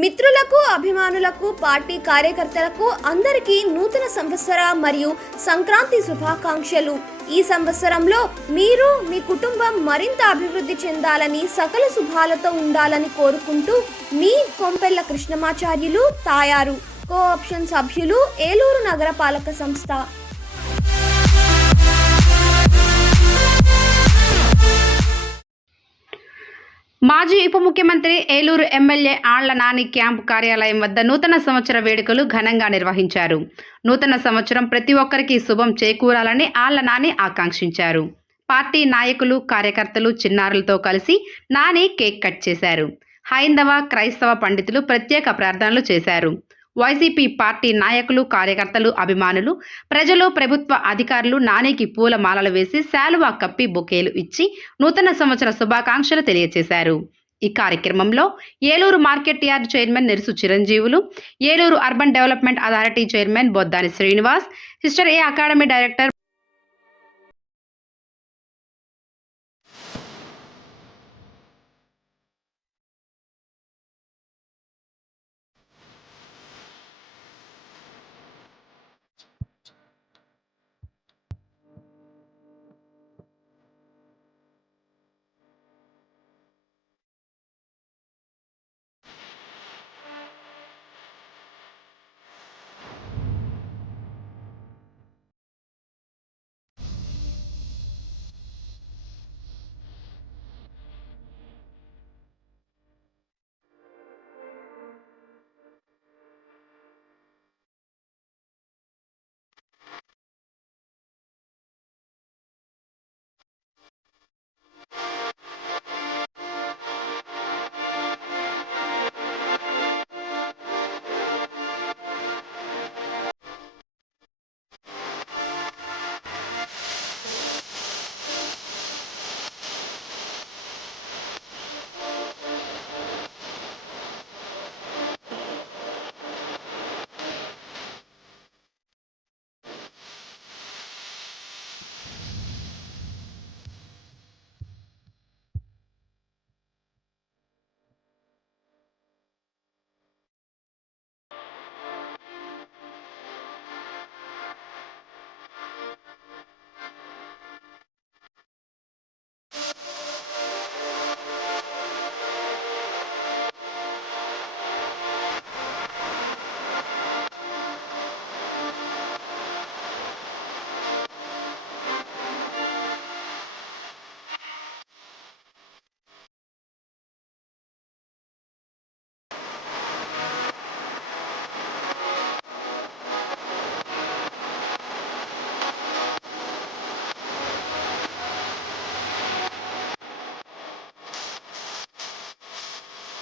మిత్రులకు అభిమానులకు పార్టీ కార్యకర్తలకు అందరికీ నూతన సంవత్సర మరియు సంక్రాంతి శుభాకాంక్షలు. ఈ సంవత్సరంలో మీరు మీ కుటుంబం మరింత అభివృద్ధి చెందాలని సకల శుభాలతో ఉండాలని కోరుకుంటూ మీ కొంపెల్ల కృష్ణమాచార్యులు తాయారు కోఆప్షన్ సభ్యులు ఏలూరు నగరపాలక సంస్థ. మాజీ ఉప ముఖ్యమంత్రి ఏలూరు ఎమ్మెల్యే ఆళ్ళ నాని క్యాంపు కార్యాలయం వద్ద నూతన సంవత్సర వేడుకలు ఘనంగా నిర్వహించారు. నూతన సంవత్సరం ప్రతి ఒక్కరికి శుభం చేకూరాలని ఆళ్ళ నాని ఆకాంక్షించారు. పార్టీ నాయకులు కార్యకర్తలు చిన్నారులతో కలిసి నాని కేక్ కట్ చేశారు. హైందవ క్రైస్తవ పండితులు ప్రత్యేక ప్రార్థనలు చేశారు. వైసీపీ పార్టీ నాయకులు కార్యకర్తలు అభిమానులు ప్రజలు ప్రభుత్వ అధికారులు నానికి పూల మాలలు వేసి శాలువా కప్పి బొకేలు ఇచ్చి నూతన సంవత్సర శుభాకాంక్షలు తెలియజేశారు ఈ కార్యక్రమంలో Eluru market yard chairman Nerusu Chiranjeevulu Eluru urban development authority chairman Boddani Srinivas sister A academy director